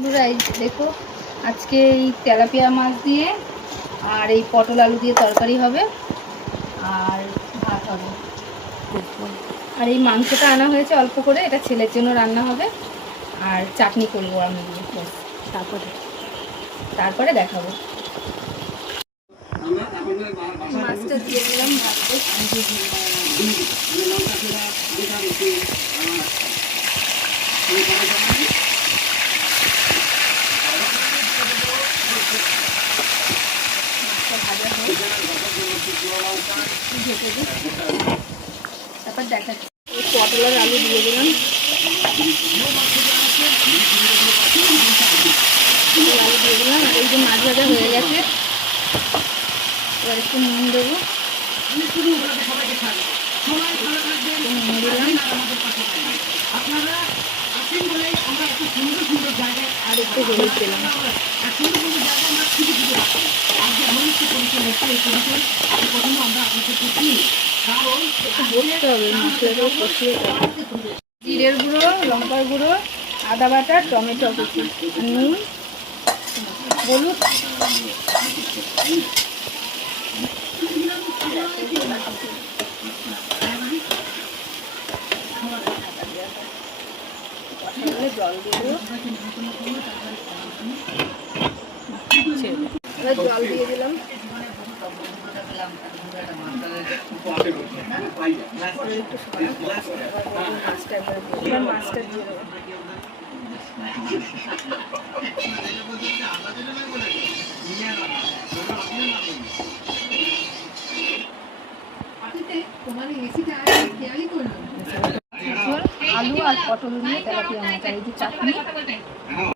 বন্ধুরা এই দেখো, আজকে এই তেলাপিয়া মাছ দিয়ে আর এই পটল আলু দিয়ে তরকারি হবে আর ভাত হবে। আর এই মাংসটা আনা হয়েছে অল্প করে, এটা ছেলের জন্য রান্না হবে আর চাটনি করবো আমি দিয়ে। তারপরে দেখাবো। মাছটা দিয়ে দিলাম তারপর দেখাচ্ছি। পটল আর আলু দিয়ে দিলাম, আলু দিয়ে দিলাম। আর এই যে মাছ ভাজা হয়ে গেছে, এবার একটু নুন দেবো, নুন দিলাম আর একটু হলুদ দিলাম। বলতে হবে মশলাটাও কষিয়ে জিরের গুঁড়ো, লঙ্কার গুঁড়ো, আদা বাটা, টমেটো কুচি, নুন, হলুদ, জল দিয়ে দেবো। এবার জল দিয়ে দিলাম। মাছটা দিয়ে দেবো। আলু আর পটল দিয়ে তেলাপিয়া মাছ আর এই যে চাটনি